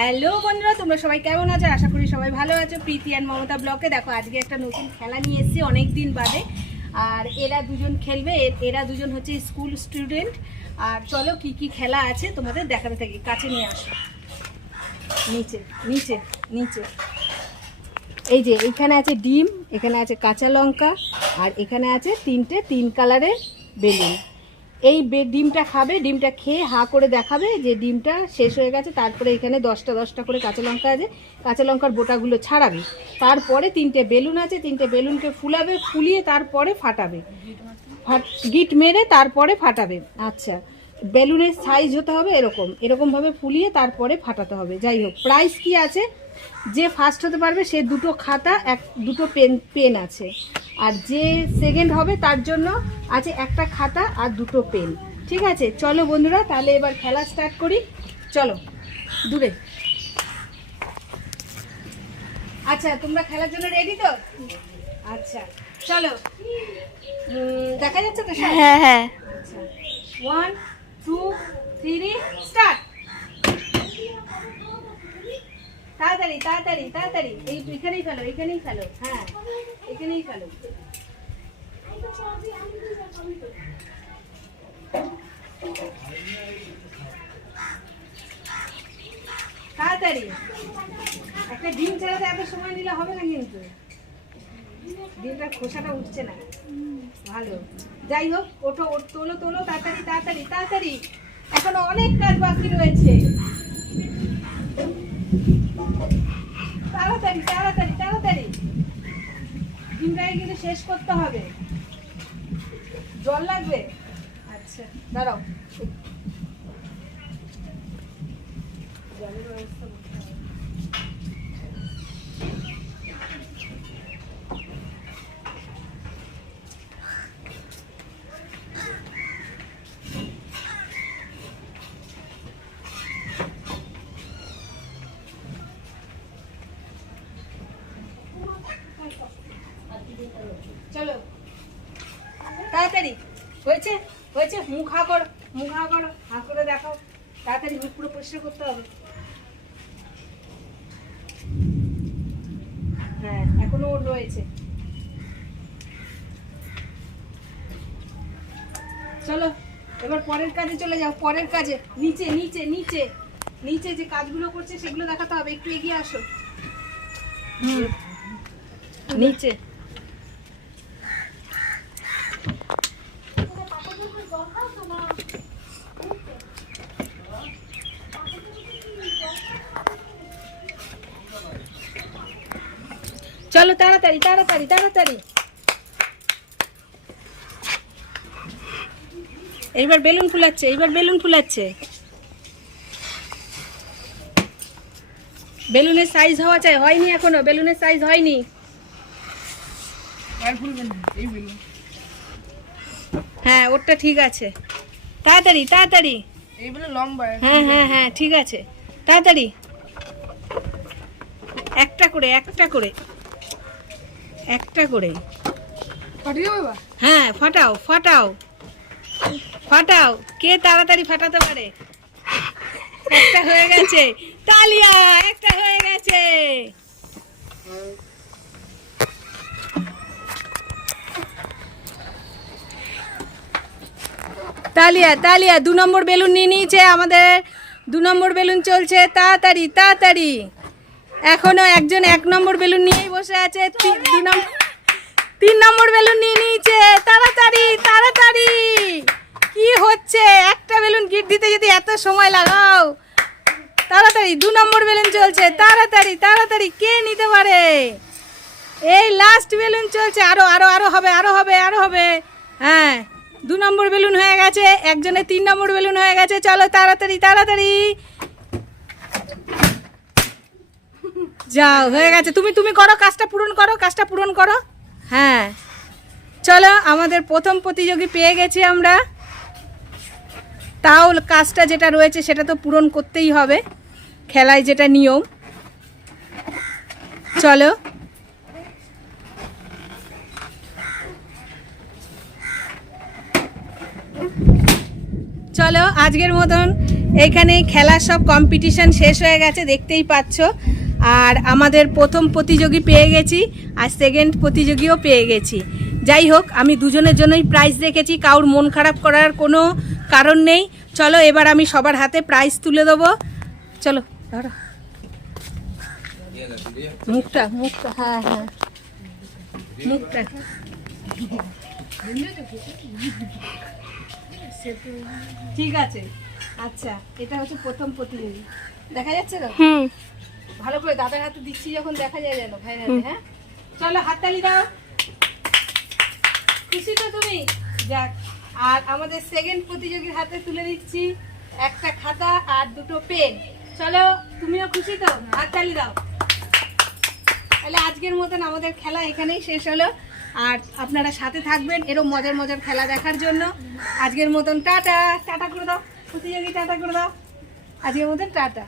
Hello বন্ধুরা, তোমরা সবাই কেমন আছো? আশা করি সবাই ভালো আছো। প্রীতি অ্যান্ড মমতা ব্লকে দেখো, আজকে একটা নতুন খেলা নিয়ে এসেছি অনেক দিন বাদে। আর এরা দুজন খেলবে। এরা দুজন হচ্ছে স্কুল স্টুডেন্ট আর চলো, কি কি খেলা আছে তোমাদের দেখাতে থাকি। কাছে নিয়ে আসো। নিচে নিচে নিচে। এই যে, এখানে আছে ডিম, এখানে আছে কাঁচা লঙ্কা, আর এখানে আছে তিনটে, তিন কালারের বেলুন। এই ডিমটা খাবে, ডিমটা খেয়ে হা করে দেখাবে যে ডিমটা শেষ হয়ে গেছে। তারপরে এখানে দশটা দশটা করে কাঁচা লঙ্কা আছে। কাঁচা লঙ্কার বোটাগুলো ছাড়াবে। তারপরে তিনটে বেলুন আছে, তিনটে বেলুনকে ফুলাবে, ফুলিয়ে তারপরে ফাটাবে। ফাট- গিট মেরে তারপরে ফাটাবে। আচ্ছা বেলুনের সাইজ হতে হবে এরকম। এরকমভাবে ফুলিয়ে তারপরে ফাটাতে হবে। যাই হোক প্রাইস কি আছে? যে ফার্স্ট হতে পারবে সে দুটো খাতা, এক দুটো পেন পেন আছে। আর যে সেকেন্ড হবে তার জন্য আছে একটা খাতা আর দুটো পেন ঠিক আছে? চলো বন্ধুরা তাহলে এবার খেলা স্টার্ট করি। চলো দূরে। আচ্ছা তোমরা খেলার জন্য রেডি তো? আচ্ছা চলো। দেখা যাচ্ছে তো হ্যাঁ হ্যাঁ। আচ্ছা। ওয়ান টু থ্রি স্টার্ট তাড়াতাড়ি তাড়াতাড়ি তাড়াতাড়ি। এই এখানেই ফেলো এখানেই ফেলো। হ্যাঁ এখানেই ফেলো। তাড়াতাড়ি। একটা ডিম ছাড়াতে এত সময় নিলে হবে না কিন্তু। ডিমটার খোসাটা উঠছে না। ভালো। যাই হোক, ওঠো, ওঠ, তোলো তোলো, তাড়াতাড়ি তাড়াতাড়ি তাড়াতাড়ি। এখনও অনেক কাজ বাকি রয়েছে। তাড়াতাড়ি তাড়াতাড়ি তাড়াতাড়ি। ডিমটাকে কিন্তু শেষ করতে হবে। জল লাগবে? আচ্ছা দাঁড়াও। জলের ব্যবস্থা করতে হবে চলো। তাড়াতাড়ি। হয়েছে? হয়েছে? মুখ হা করো মুখ হা করো হা করে দেখাও। তাড়াতাড়ি মুখ পুরো পরিষ্কার করতে হবে। হ্যাঁ এখনও রয়েছে। চলো এবার পরের কাজে চলে যাও পরের কাজে। নিচে নিচে নিচে। নিচে যে কাজগুলো করছে সেগুলো দেখাতে হবে। একটু এগিয়ে আসো। নিচে। চলো তাড়াতাড়ি তাড়াতাড়ি তাড়াতাড়ি। এইবার বেলুন ফুলাচ্ছে এইবার বেলুন ফুলাচ্ছে। বেলুনের সাইজ হওয়া চাই হয়নি এখনও বেলুনের সাইজ হয়নি। হ্যাঁ ওরটা ঠিক আছে। তাড়াতাড়ি তাড়াতাড়ি। লম্বা হ্যাঁ হ্যাঁ হ্যাঁ ঠিক আছে। তাড়াতাড়ি। একটা করে একটা করে। একটা করে। হ্যাঁ ফাটাও ফাটাও। ফাটাও। কে তাড়াতাড়ি ফাটাতে পারে? একটা হয়ে গেছে। তালিয়া একটা হয়ে গেছে। তালিয়া তালিয়া দু নম্বর বেলুন নিয়ে নিয়েছে আমাদের। দু নম্বর বেলুন চলছে। তাড়াতাড়ি তাড়াতাড়ি। এখনও একজন এক নম্বর বেলুন নিয়েই বসে আছে নম্বর তিন নম্বর বেলুন নিয়ে নিয়েছে, তাড়াতাড়ি তাড়াতাড়ি। কি হচ্ছে? একটা বেলুন গিট দিতে যদি এত সময় লাগাও। তাড়াতাড়ি, দু নম্বর বেলুন চলছে, তাড়াতাড়ি তাড়াতাড়ি, কে নিতে পারে? এই লাস্ট বেলুন চলছে, আরও আরও আরও হবে আরও হবে আরও হবে। হ্যাঁ দু নম্বর বেলুন হয়ে গেছে একজনের তিন নম্বর বেলুন হয়ে গেছে, চলো তাড়াতাড়ি তাড়াতাড়ি। যাও হয়ে গেছে। তুমি তুমি করো, কাজটা পূরণ করো, কাজটা পূরণ করো। হ্যাঁ। চলো, আমাদের প্রথম প্রতিযোগী পেয়ে গেছি আমরা। তাও কাজটা যেটা রয়েছে সেটা তো পূরণ করতেই হবে। খেলায় যেটা নিয়ম। চলো। চলো, আজকের মতন এখানে খেলার সব কম্পিটিশন শেষ হয়ে গেছে, দেখতেই পাচ্ছ। আর আমাদের প্রথম প্রতিযোগী পেয়ে গেছি আর সেকেন্ড প্রতিযোগীও পেয়ে গেছি। যাই হোক, আমি দুজনের জন্যই প্রাইজ রেখেছি, কারোর মন খারাপ করার কোনো কারণ নেই। চলো, এবার আমি সবার হাতে প্রাইজ তুলে দেবো। চলো ধরো মুখটা মুখটা হ্যাঁ হ্যাঁ। মুখটা। ঠিক আছে। আচ্ছা এটা হচ্ছে প্রথম প্রতিযোগী। দেখা যাচ্ছে তো? হুম। ভালো করে দাদার হাতে দিচ্ছি যখন দেখা যায় যেন ভাইয়ের হাতে হ্যাঁ? চলো হাততালি দাও। খুশি তো তুমি? যাক আর আমাদের সেকেন্ড প্রতিযোগীর হাতে তুলে দিচ্ছি একটা খাতা আর দুটো পেন চলো তুমিও খুশি তো? হাততালি দাও। তাহলে আজকের মতন আমাদের খেলা এখানেই শেষ হলো। আর আপনারা সাথে থাকবেন এরকম মজার মজার খেলা দেখার জন্য। আজকের মতন টাটা। টাটা করে দাও। প্রতিযোগী টাটা করে দাও। আজকের মতন টাটা।